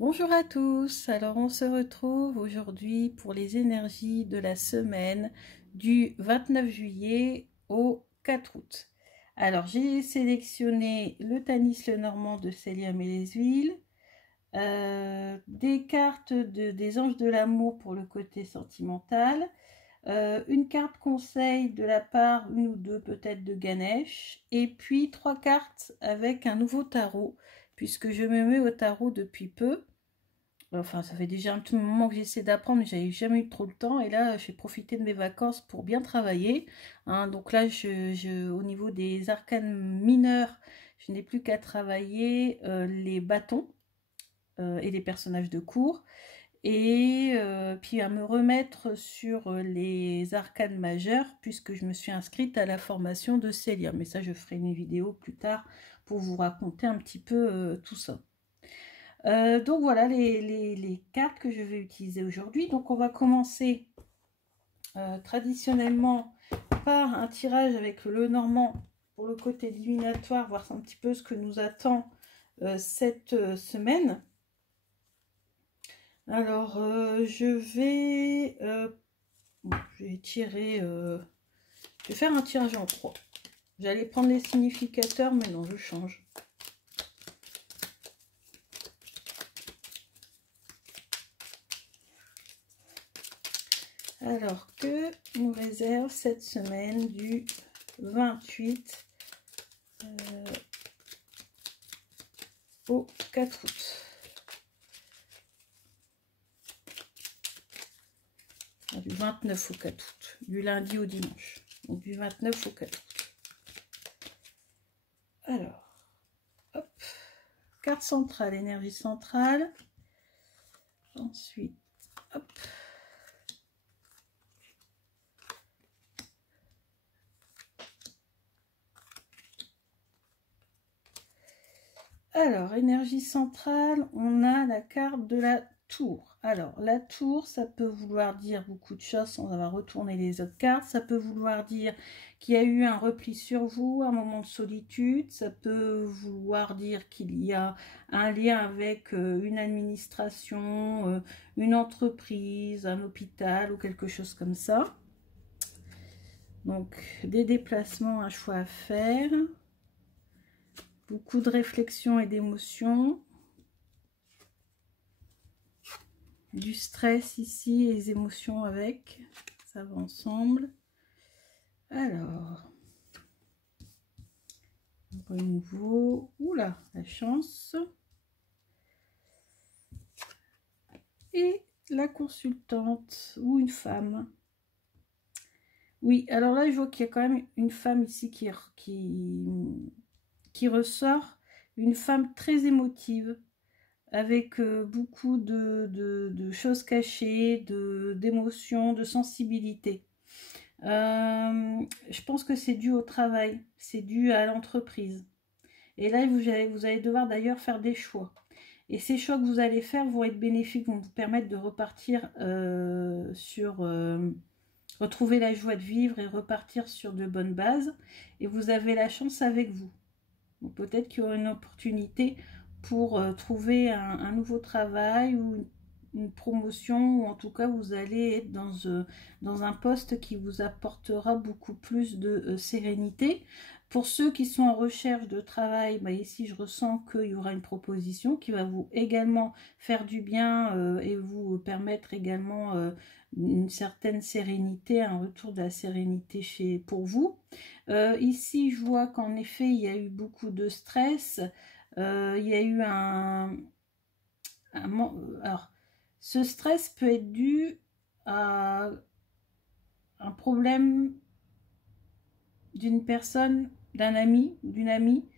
Bonjour à tous, alors on se retrouve aujourd'hui pour les énergies de la semaine du 29 juillet au 4 août. Alors j'ai sélectionné le Tanis Lenormand de Célia Mélesville, des cartes des anges de l'amour pour le côté sentimental, une carte conseil de la part, une ou deux peut-être, de Ganesh, et puis 3 cartes avec un nouveau tarot, puisque je me mets au tarot depuis peu. Enfin, ça fait déjà un petit moment que j'essaie d'apprendre, mais j'avais jamais eu trop le temps. Et là, j'ai profité de mes vacances pour bien travailler, hein. Donc là, au niveau des arcanes mineurs, je n'ai plus qu'à travailler les bâtons et les personnages de cours. Et puis à me remettre sur les arcanes majeures, puisque je me suis inscrite à la formation de Célia. Mais ça, je ferai une vidéo plus tard pour vous raconter un petit peu tout ça. Donc voilà les cartes que je vais utiliser aujourd'hui. Donc on va commencer traditionnellement par un tirage avec le Normand pour le côté divinatoire, voir un petit peu ce que nous attend cette semaine. Alors je vais tirer, je vais faire un tirage en croix. J'allais prendre les significateurs, mais non, je change. Alors, que nous réserve cette semaine du 28 au 4 août? Du 29 au 4 août, du lundi au dimanche. Donc du 29 au 4 août. Alors, hop, carte centrale, énergie centrale. Ensuite, hop. Alors, énergie centrale, on a la carte de la tour. Alors, la tour, ça peut vouloir dire beaucoup de choses sans avoir retourné les autres cartes. Ça peut vouloir dire qu'il y a eu un repli sur vous, un moment de solitude. Ça peut vouloir dire qu'il y a un lien avec une administration, une entreprise, un hôpital ou quelque chose comme ça. Donc, des déplacements, un choix à faire. Beaucoup de réflexion et d'émotion. Du stress ici et les émotions avec. Ça va ensemble. Alors, un nouveau. Oula, la chance. Et la consultante ou une femme. Oui, alors là, je vois qu'il y a quand même une femme ici qui ressort. Une femme très émotive, avec beaucoup de choses cachées, d'émotions, de sensibilité. Je pense que c'est dû au travail, c'est dû à l'entreprise. Et là, vous allez devoir d'ailleurs faire des choix. Et ces choix que vous allez faire vont être bénéfiques, vont vous permettre de repartir retrouver la joie de vivre et repartir sur de bonnes bases. Et vous avez la chance avec vous. Peut-être qu'il y aura une opportunité pour trouver un nouveau travail ou une promotion, ou en tout cas vous allez être dans un poste qui vous apportera beaucoup plus de sérénité. Pour ceux qui sont en recherche de travail, bah ici je ressens qu'il y aura une proposition qui va vous également faire du bien et vous permettre également une certaine sérénité, un retour de la sérénité pour vous. Ici, je vois qu'en effet, il y a eu beaucoup de stress. Il y a eu alors, ce stress peut être dû à un problème d'une personne, d'un ami ou d'une amie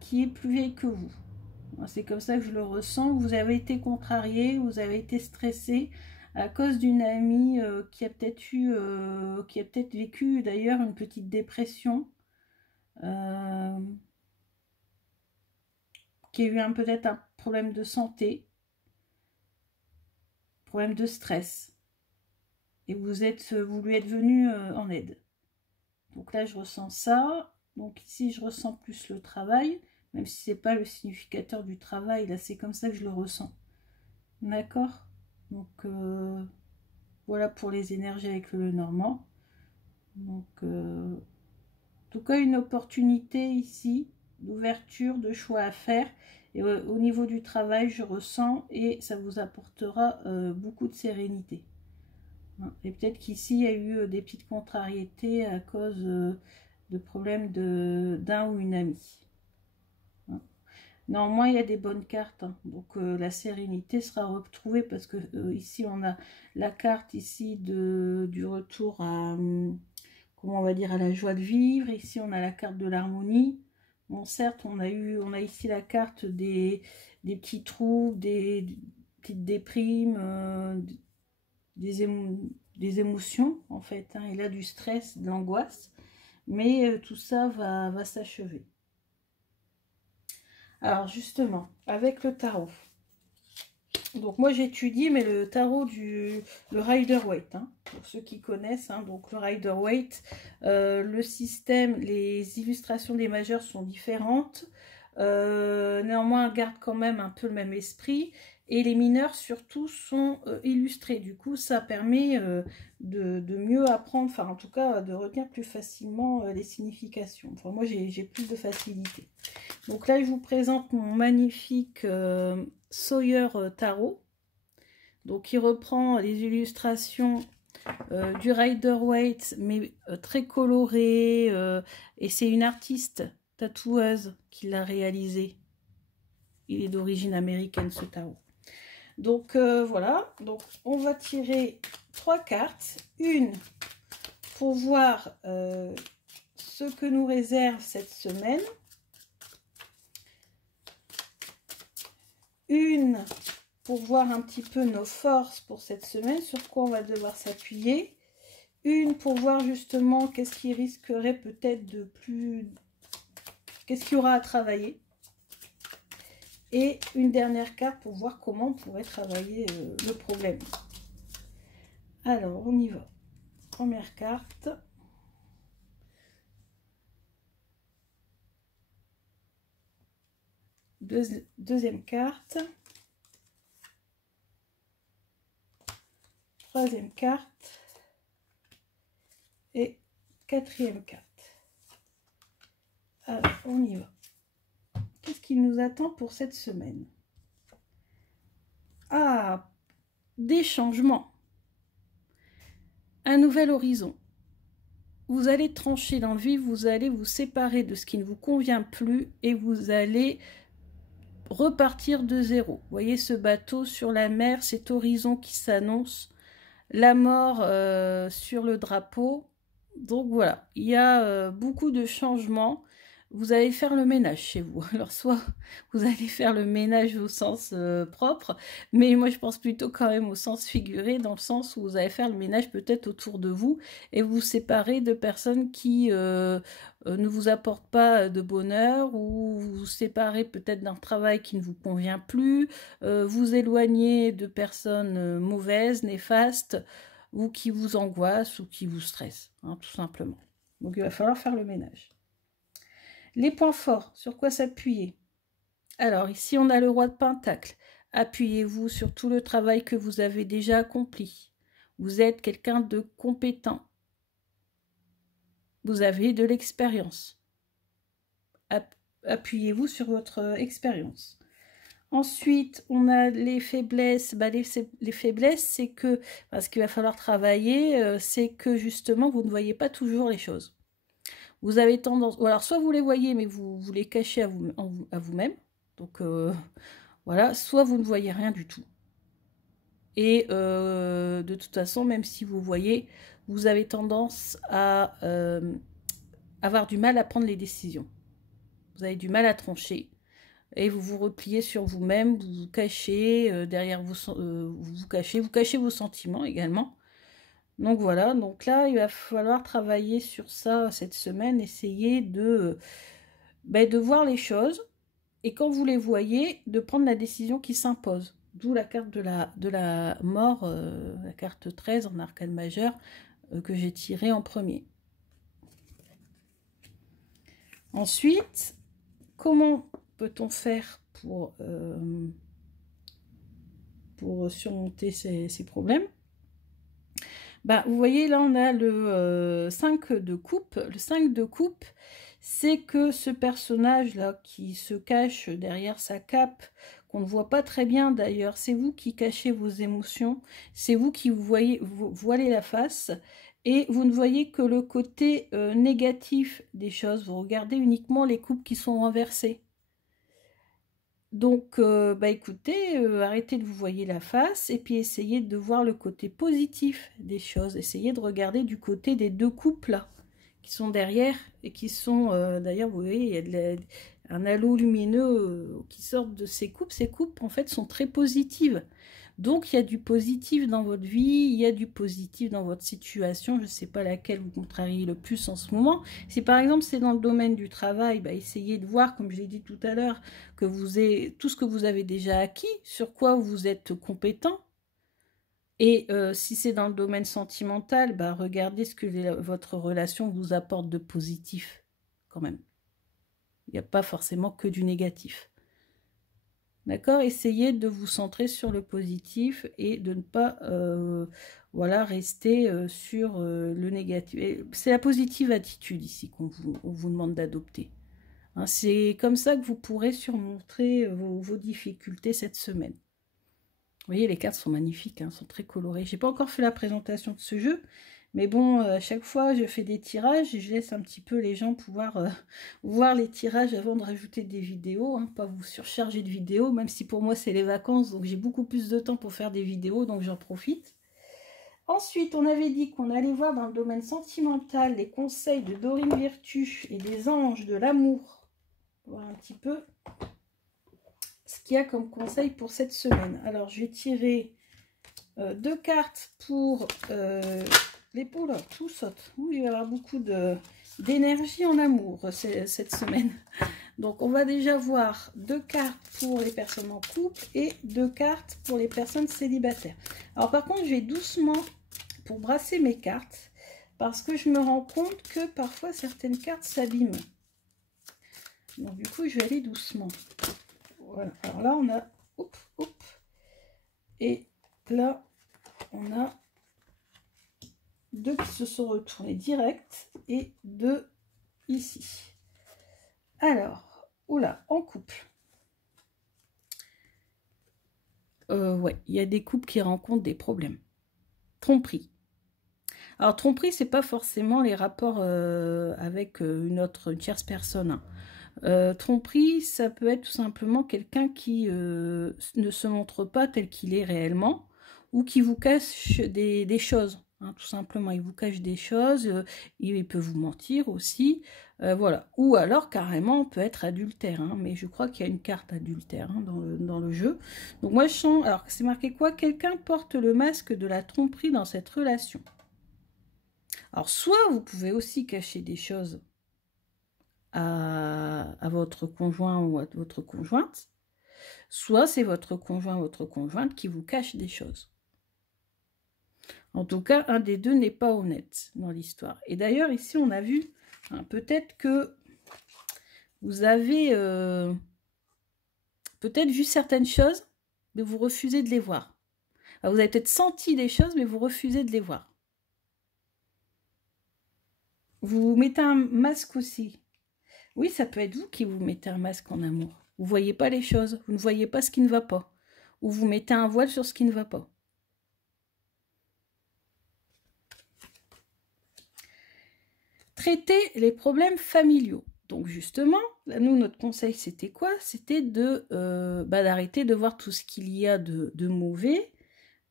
qui est plus vieille que vous. C'est comme ça que je le ressens. Vous avez été contrarié, vous avez été stressé à cause d'une amie qui a peut-être vécu d'ailleurs une petite dépression. Qui a eu peut-être un problème de santé, problème de stress, et vous lui êtes venu en aide. Donc là, je ressens ça. Donc ici, je ressens plus le travail, même si c'est pas le significateur du travail, là c'est comme ça que je le ressens. D'accord? Donc voilà pour les énergies avec le Normand. Donc en tout cas une opportunité ici d'ouverture, de choix à faire. Et au niveau du travail, je ressens et ça vous apportera beaucoup de sérénité. Et peut-être qu'ici, il y a eu des petites contrariétés à cause de problèmes d'un ou une amie. Néanmoins, il y a des bonnes cartes. Donc, la sérénité sera retrouvée parce que ici, on a la carte ici du retour à, comment on va dire, à la joie de vivre. Ici, on a la carte de l'harmonie. Bon, certes, on a ici la carte des petits troubles, des petites déprimes, des émotions, en fait. Et là, du stress, de l'angoisse. Mais tout ça va s'achever. Alors, justement, avec le tarot. Donc, moi, j'étudie, mais le tarot le Rider-Waite, pour ceux qui connaissent. Donc, le Rider-Waite, le système, les illustrations des majeurs sont différentes. Néanmoins, garde quand même un peu le même esprit. Et les mineurs, surtout, sont illustrés. Du coup, ça permet de mieux apprendre, enfin, en tout cas, de retenir plus facilement les significations. Enfin, moi, j'ai plus de facilité. Donc là, je vous présente mon magnifique Sawyer Tarot. Donc, il reprend les illustrations du Rider-Waite, mais très coloré. Et c'est une artiste tatoueuse qui l'a réalisé. Il est d'origine américaine, ce tarot. Donc, voilà. Donc, on va tirer 3 cartes. Une pour voir ce que nous réserve cette semaine. Une pour voir un petit peu nos forces pour cette semaine, sur quoi on va devoir s'appuyer. Une pour voir justement qu'est-ce qui risquerait peut-être de plus... Qu'est-ce qu'il y aura à travailler. Et une dernière carte pour voir comment on pourrait travailler le problème. Alors, on y va. Première carte. Deuxième carte. Troisième carte. Et quatrième carte. Alors, on y va. Qu'est-ce qui nous attend pour cette semaine? Ah, des changements. Un nouvel horizon. Vous allez trancher dans le vif, vous allez vous séparer de ce qui ne vous convient plus et vous allez repartir de zéro. Vous voyez ce bateau sur la mer, cet horizon qui s'annonce, la mort sur le drapeau. Donc voilà, il y a beaucoup de changements. Vous allez faire le ménage chez vous. Alors soit vous allez faire le ménage au sens propre, mais moi je pense plutôt quand même au sens figuré, dans le sens où vous allez faire le ménage peut-être autour de vous et vous séparer de personnes qui ne vous apportent pas de bonheur, ou vous séparer peut-être d'un travail qui ne vous convient plus, vous éloigner de personnes mauvaises, néfastes, ou qui vous angoissent ou qui vous stressent, tout simplement. Donc il va falloir faire le ménage. Les points forts, sur quoi s'appuyer? Alors ici on a le roi de Pentacle. Appuyez-vous sur tout le travail que vous avez déjà accompli. Vous êtes quelqu'un de compétent. Vous avez de l'expérience. Appuyez-vous sur votre expérience. Ensuite, on a les faiblesses. Les faiblesses, c'est que, parce qu'il va falloir travailler, c'est que justement, vous ne voyez pas toujours les choses. Vous avez tendance, ou alors soit vous les voyez, mais vous les cachez à vous-même. Donc, voilà, soit vous ne voyez rien du tout. Et de toute façon, même si vous voyez, vous avez tendance à avoir du mal à prendre les décisions. Vous avez du mal à trancher. Et vous vous repliez sur vous-même, vous vous cachez, derrière vous cachez vos sentiments également. Donc voilà, donc là, il va falloir travailler sur ça cette semaine, essayer de voir les choses, et quand vous les voyez, de prendre la décision qui s'impose. D'où la carte de la mort, la carte 13 en arcane majeur, que j'ai tirée en premier. Ensuite, comment peut-on faire pour surmonter ces problèmes? Bah, vous voyez, là, on a le 5 de coupe. Le 5 de coupe, c'est que ce personnage-là qui se cache derrière sa cape, qu'on ne voit pas très bien d'ailleurs, c'est vous qui cachez vos émotions, c'est vous qui vous voilez la face, et vous ne voyez que le côté négatif des choses. Vous regardez uniquement les coupes qui sont renversées. Donc, bah écoutez, arrêtez de vous voiler la face et puis essayez de voir le côté positif des choses. Essayez de regarder du côté des deux coupes là, qui sont derrière et qui sont, d'ailleurs, vous voyez, il y a un halo lumineux qui sort de ces coupes. Ces coupes, en fait, sont très positives. Donc, il y a du positif dans votre vie, il y a du positif dans votre situation. Je ne sais pas laquelle vous contrariez le plus en ce moment. Si par exemple, c'est dans le domaine du travail, bah, essayez de voir, comme je l'ai dit tout à l'heure, que vous ayez tout ce que vous avez déjà acquis, sur quoi vous êtes compétent. Et si c'est dans le domaine sentimental, bah, regardez ce que votre relation vous apporte de positif, quand même. Il n'y a pas forcément que du négatif. D'accord? Essayez de vous centrer sur le positif et de ne pas voilà, rester sur le négatif. C'est la positive attitude ici qu'on vous demande d'adopter. Hein, c'est comme ça que vous pourrez surmonter vos difficultés cette semaine. Vous voyez, les cartes sont magnifiques, hein, sont très colorées. J'ai pas encore fait la présentation de ce jeu, mais bon, à chaque fois, je fais des tirages et je laisse un petit peu les gens pouvoir voir les tirages avant de rajouter des vidéos, hein, pas vous surcharger de vidéos, même si pour moi, c'est les vacances, donc j'ai beaucoup plus de temps pour faire des vidéos, donc j'en profite. Ensuite, on avait dit qu'on allait voir dans le domaine sentimental les conseils de Dorine Virtue et des anges de l'amour. Voir un petit peu ce qu'il y a comme conseil pour cette semaine. Alors, je vais tirer 2 cartes pour l'épaule. Tout saute. Ouh, il va y avoir beaucoup d'énergie en amour cette semaine. Donc, on va déjà voir 2 cartes pour les personnes en couple et 2 cartes pour les personnes célibataires. Alors, par contre, je vais doucement pour brasser mes cartes parce que je me rends compte que parfois, certaines cartes s'abîment. Donc, du coup, je vais aller doucement. Voilà. Alors là, on a... Et là, on a 2 qui se sont retournés direct et 2 ici. Alors, oula, en couple. Ouais, il y a des couples qui rencontrent des problèmes. Tromperie. Alors, tromperie, c'est pas forcément les rapports avec une tierce personne. Tromperie, ça peut être tout simplement quelqu'un qui ne se montre pas tel qu'il est réellement ou qui vous cache des choses. Hein, tout simplement, il vous cache des choses, il peut vous mentir aussi, voilà. Ou alors carrément, on peut être adultère, hein, mais je crois qu'il y a une carte adultère hein, dans le jeu. Donc moi je sens, alors c'est marqué quoi? Quelqu'un porte le masque de la tromperie dans cette relation. Alors soit vous pouvez aussi cacher des choses à votre conjoint ou à votre conjointe, soit c'est votre conjoint ou votre conjointe qui vous cache des choses. En tout cas, un des deux n'est pas honnête dans l'histoire. Et d'ailleurs, ici, on a vu, hein, peut-être que vous avez peut-être vu certaines choses, mais vous refusez de les voir. Alors, vous avez peut-être senti des choses, mais vous refusez de les voir. Vous mettez un masque aussi. Oui, ça peut être vous qui vous mettez un masque en amour. Vous ne voyez pas les choses, vous ne voyez pas ce qui ne va pas. Ou vous mettez un voile sur ce qui ne va pas. Traiter les problèmes familiaux. Donc justement, là, nous, notre conseil, c'était quoi? C'était d'arrêter de voir tout ce qu'il y a de mauvais.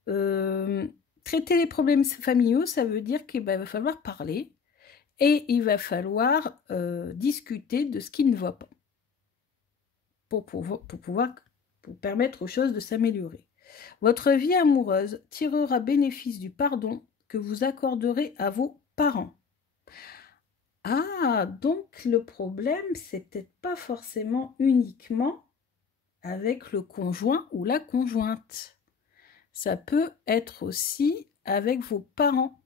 Traiter les problèmes familiaux, ça veut dire qu'il va falloir parler et il va falloir discuter de ce qui ne va pas pour permettre aux choses de s'améliorer. Votre vie amoureuse tirera bénéfice du pardon que vous accorderez à vos parents. Ah, donc le problème, c'est peut-être pas forcément uniquement avec le conjoint ou la conjointe. Ça peut être aussi avec vos parents.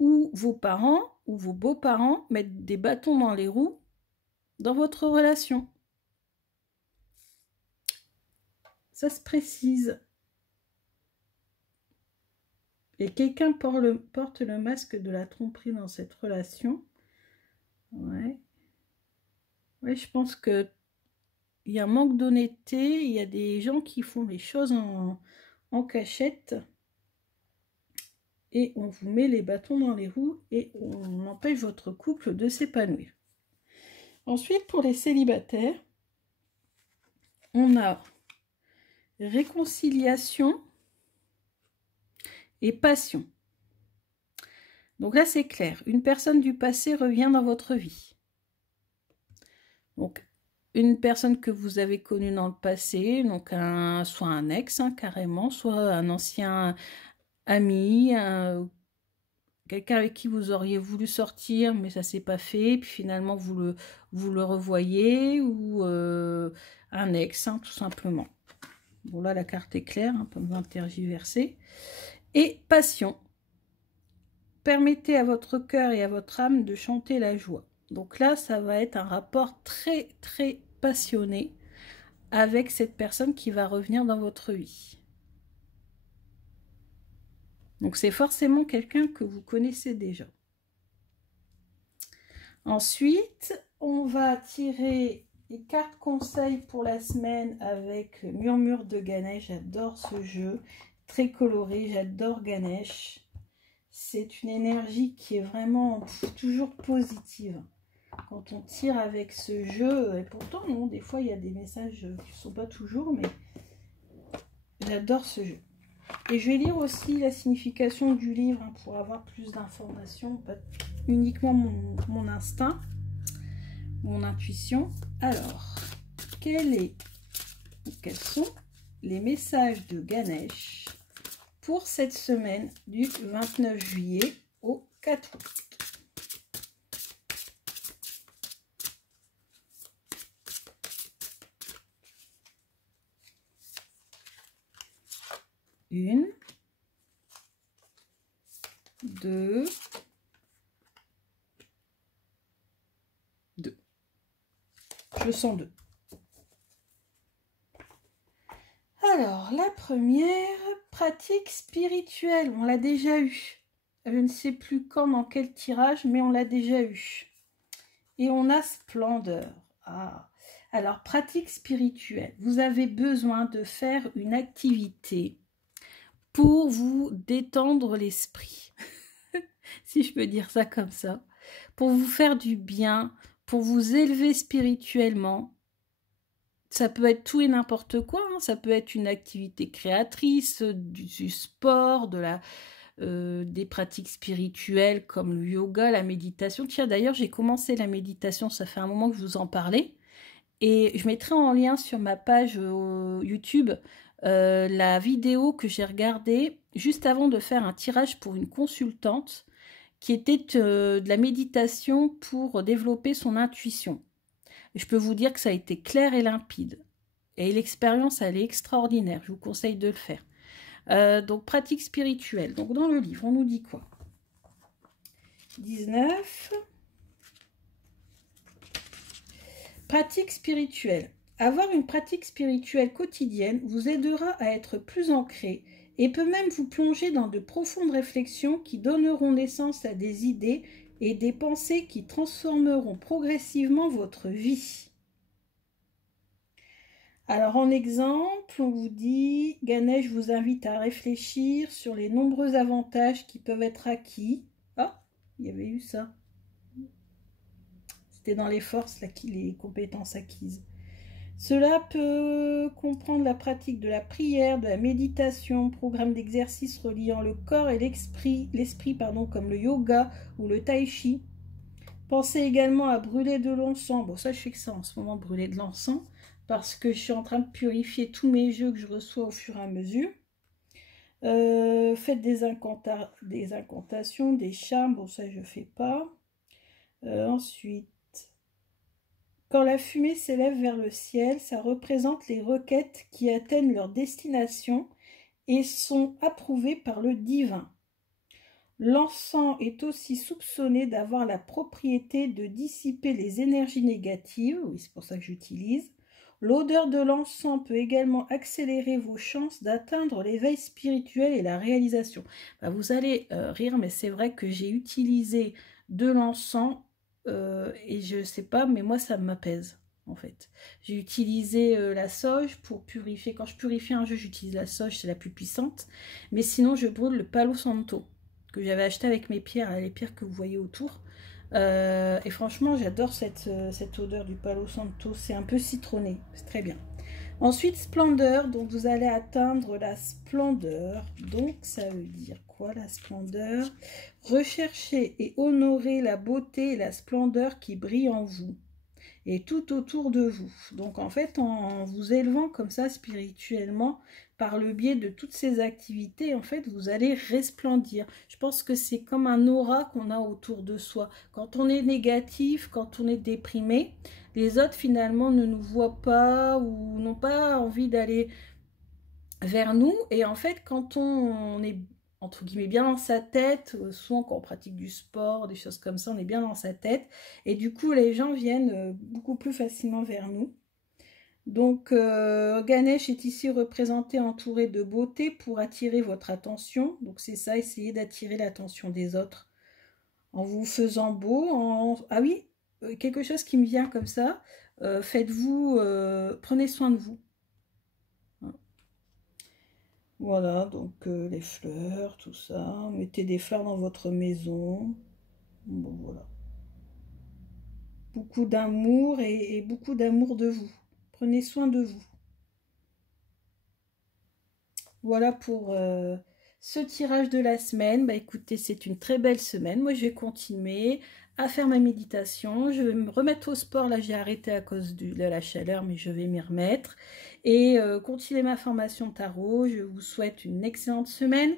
Ou vos parents ou vos beaux-parents mettent des bâtons dans les roues dans votre relation. Ça se précise. Et quelqu'un porte le masque de la tromperie dans cette relation. Ouais. Ouais, je pense que il y a un manque d'honnêteté. Il y a des gens qui font les choses en cachette. Et on vous met les bâtons dans les roues et on empêche votre couple de s'épanouir. Ensuite, pour les célibataires, on a réconciliation et passion. Donc là, c'est clair. Une personne du passé revient dans votre vie. Donc, une personne que vous avez connue dans le passé, donc soit un ex, carrément, soit un ancien ami, quelqu'un avec qui vous auriez voulu sortir, mais ça ne s'est pas fait, puis finalement vous le revoyez, ou un ex, tout simplement. Bon, là, la carte est claire, pas besoin de tergiverser. Et passion. Permettez à votre cœur et à votre âme de chanter la joie. Donc là, ça va être un rapport très, très passionné avec cette personne qui va revenir dans votre vie. Donc c'est forcément quelqu'un que vous connaissez déjà. Ensuite, on va tirer les cartes conseils pour la semaine avec le Murmure de Ganesh. J'adore ce jeu, très coloré, j'adore Ganesh. C'est une énergie qui est vraiment toujours positive. Quand on tire avec ce jeu, et pourtant non, des fois il y a des messages qui ne sont pas toujours, mais j'adore ce jeu. Et je vais lire aussi la signification du livre pour avoir plus d'informations, pas uniquement mon instinct, mon intuition. Alors, quels sont les messages de Ganesh pour cette semaine du 29 juillet au 4 août? Une, deux. Je sens deux. Alors, la première, pratique spirituelle. On l'a déjà eu. Je ne sais plus quand, dans quel tirage, mais on l'a déjà eu. Et on a splendeur. Ah. Alors, pratique spirituelle. Vous avez besoin de faire une activité pour vous détendre l'esprit. Si je peux dire ça comme ça. Pour vous faire du bien, pour vous élever spirituellement. Ça peut être tout et n'importe quoi. Ça peut être une activité créatrice, du sport, des pratiques spirituelles comme le yoga, la méditation. Tiens, d'ailleurs, j'ai commencé la méditation, ça fait un moment que je vous en parlais. Et je mettrai en lien sur ma page YouTube la vidéo que j'ai regardée juste avant de faire un tirage pour une consultante qui était de la méditation pour développer son intuition. Et je peux vous dire que ça a été clair et limpide. Et l'expérience, elle est extraordinaire. Je vous conseille de le faire. Donc, pratique spirituelle. Donc, dans le livre, on nous dit quoi? 19. Pratique spirituelle. Avoir une pratique spirituelle quotidienne vous aidera à être plus ancré et peut même vous plonger dans de profondes réflexions qui donneront naissance à des idées et des pensées qui transformeront progressivement votre vie. Alors en exemple, on vous dit, Ganesh vous invite à réfléchir sur les nombreux avantages qui peuvent être acquis. Ah, il y avait eu ça. C'était dans les forces, là, les compétences acquises. Cela peut comprendre la pratique de la prière, de la méditation, programme d'exercices reliant le corps et l'esprit, comme le yoga ou le tai chi. Pensez également à brûler de l'encens. Bon, ça, je fais que ça en ce moment, brûler de l'encens, parce que je suis en train de purifier tous mes jeux que je reçois au fur et à mesure. Faites des incantations, des charmes. Bon, ça, je ne fais pas. Ensuite, quand la fumée s'élève vers le ciel, ça représente les requêtes qui atteignent leur destination et sont approuvées par le divin. L'encens est aussi soupçonné d'avoir la propriété de dissiper les énergies négatives, oui, c'est pour ça que j'utilise, L'odeur de l'encens peut également accélérer vos chances d'atteindre l'éveil spirituel et la réalisation. Bah, vous allez rire, mais c'est vrai que j'ai utilisé de l'encens et je sais pas, mais moi ça m'apaise en fait. J'ai utilisé la sauge pour purifier. Quand je purifie un jeu, j'utilise la sauge, c'est la plus puissante. Mais sinon, je brûle le Palo Santo que j'avais acheté avec mes pierres, les pierres que vous voyez autour. Et franchement, j'adore cette odeur du Palo Santo. C'est un peu citronné, c'est très bien. Ensuite, splendeur. Donc, vous allez atteindre la splendeur. Donc, ça veut dire quoi la splendeur? Rechercher et honorer la beauté et la splendeur qui brillent en vous et tout autour de vous. Donc en fait, en vous élevant comme ça spirituellement, par le biais de toutes ces activités, en fait, vous allez resplendir. Je pense que c'est comme un aura qu'on a autour de soi. Quand on est négatif, quand on est déprimé, les autres finalement ne nous voient pas ou n'ont pas envie d'aller vers nous. Et en fait, quand on est entre guillemets bien dans sa tête, souvent quand on pratique du sport, des choses comme ça, on est bien dans sa tête. Et du coup, les gens viennent beaucoup plus facilement vers nous. Donc, Ganesh est ici représenté entouré de beauté pour attirer votre attention. Donc, c'est ça, essayez d'attirer l'attention des autres en vous faisant beau. Ah oui, quelque chose qui me vient comme ça. Faites-vous, prenez soin de vous. Voilà, donc les fleurs, tout ça. Mettez des fleurs dans votre maison. Bon, voilà. Beaucoup d'amour et beaucoup d'amour de vous. Prenez soin de vous. Voilà pour ce tirage de la semaine. Bah écoutez, c'est une très belle semaine. Moi, je vais continuer à faire ma méditation. Je vais me remettre au sport. Là, j'ai arrêté à cause de la chaleur, mais je vais m'y remettre. Et continuer ma formation tarot. Je vous souhaite une excellente semaine.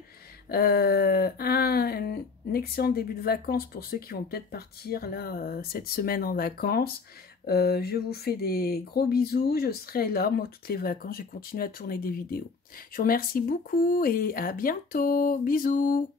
Un excellent début de vacances pour ceux qui vont peut-être partir là cette semaine en vacances. Je vous fais des gros bisous. Je serai là, moi, toutes les vacances. Je continue à tourner des vidéos. Je vous remercie beaucoup et à bientôt. Bisous.